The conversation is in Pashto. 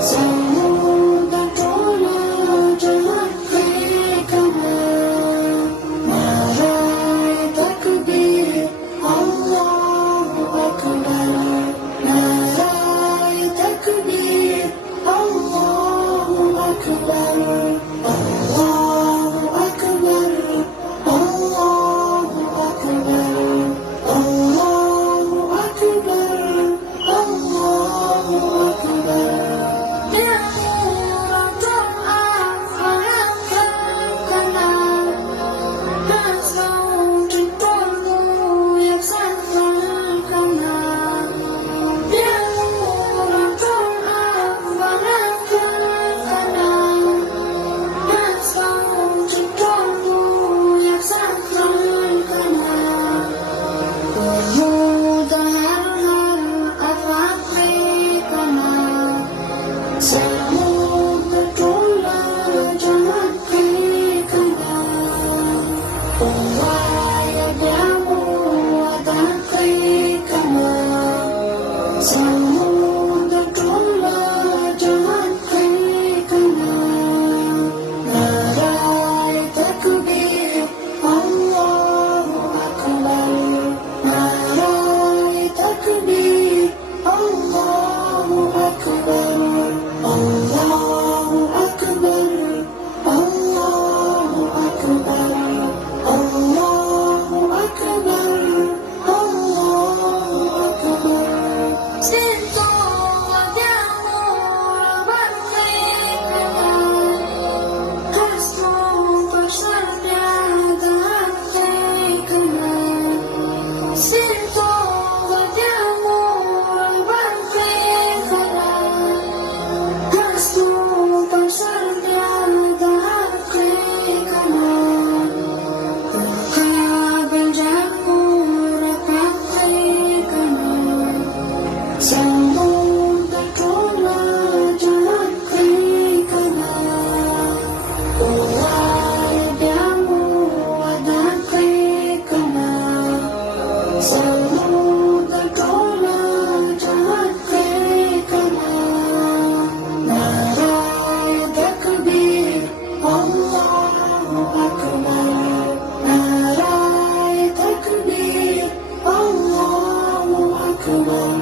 ثمود طول جهدك كما ناري تكبير الله أكبر ناري تكبير الله أكبر الله أكبر الله أكبر الله أكبر الله أكبر نعمة أفرحتنا بصوت الطلوع يسخركنا نعمة أفرحتنا بصوت الطلوع يسخركنا وجود هرهر أفعقكنا ثمود طول جهدكنا ويدعم ودقيقنا ثمود طول جهدكنا ناري تكبير الله أكبر ناري تكبير الله أكبر الله أكبر الله أكبر الله أكبر الله أكبر ست ودعم ربكنا حسن بشر عدتكنا ست ودعم ربكنا حسن بشر عدتكنا ركاب الجبور ربكنا ثمود طول جهدكنا ويدعم ودقيقنا ثمود طول جهدكنا ناري تكبير الله أكبر ناري تكبير الله أكبر